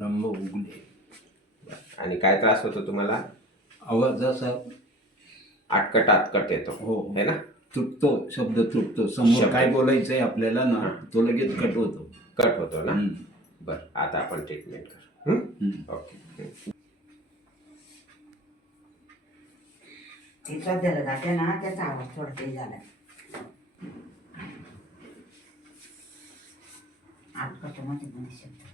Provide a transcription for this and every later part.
रंभ उगले. आणि काय त्रास होतो तुम्हाला? आवाजाचा आटकट येतो हो है ना? तुटतो, शब्द तुटतो. समोर शब्द. काय बोलायचंय आपल्याला ना, तो लगेच कट होतो. कट होतो ना. बरं, आता आपण ट्रीटमेंट करू. ओके. सध्याला जाते ना, त्याचा आवाज थोडा ते झाला. आटकट मध्ये मध्ये शब्द.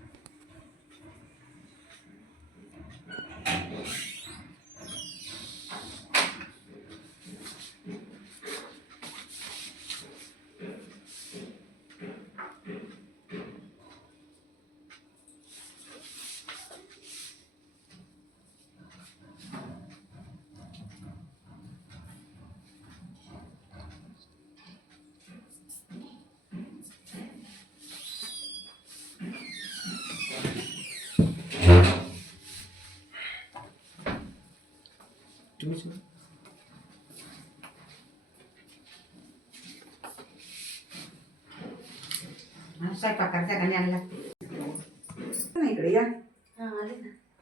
स्वयंपाक करता का न्यायला लागते इकडे या.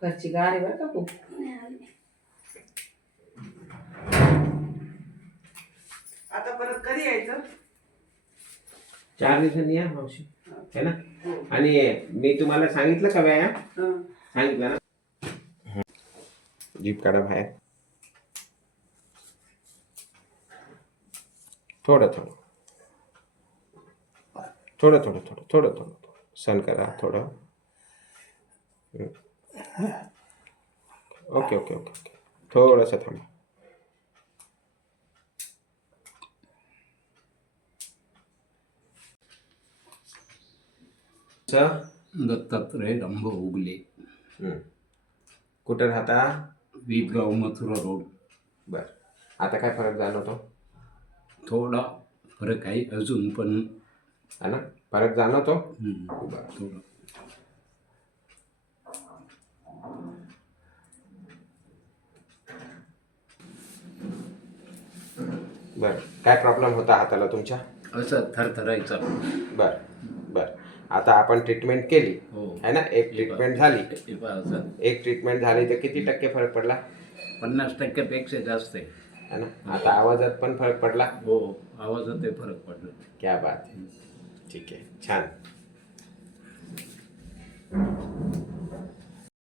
घरची गाडी बरं का खूप. आता परत कधी यायचं? 4 दिवसांनी या मावशी, है ना? आणि मी तुम्हाला सांगितलं का व्यायाम? सांगितलं ना. जीभ काढा बाहेर. थोडं सहन करा थोडं. ओके. थोडंसं थांबा. दत्तात्रय रंभ उगले. कुठं राहता? वीदगाव, मथुरा रोड. बर, आता काय फरक जाणवतो? थोडा फरक आहे अजून, पण है ना, फरक जाणवतो. थोडा. बर, काय प्रॉब्लेम होता हाताला तुमच्या? असं थरथरायचा. बर, आता आपण ट्रीटमेंट केली है ना. एक ट्रीटमेंट झाली तर किती टक्के फरक पडला? 50% जास्त आहे. है ना. आता आवाजात पण फरक पडला? हो, आवाजात फरक पडला. क्या बात है. ठीक आहे, छान.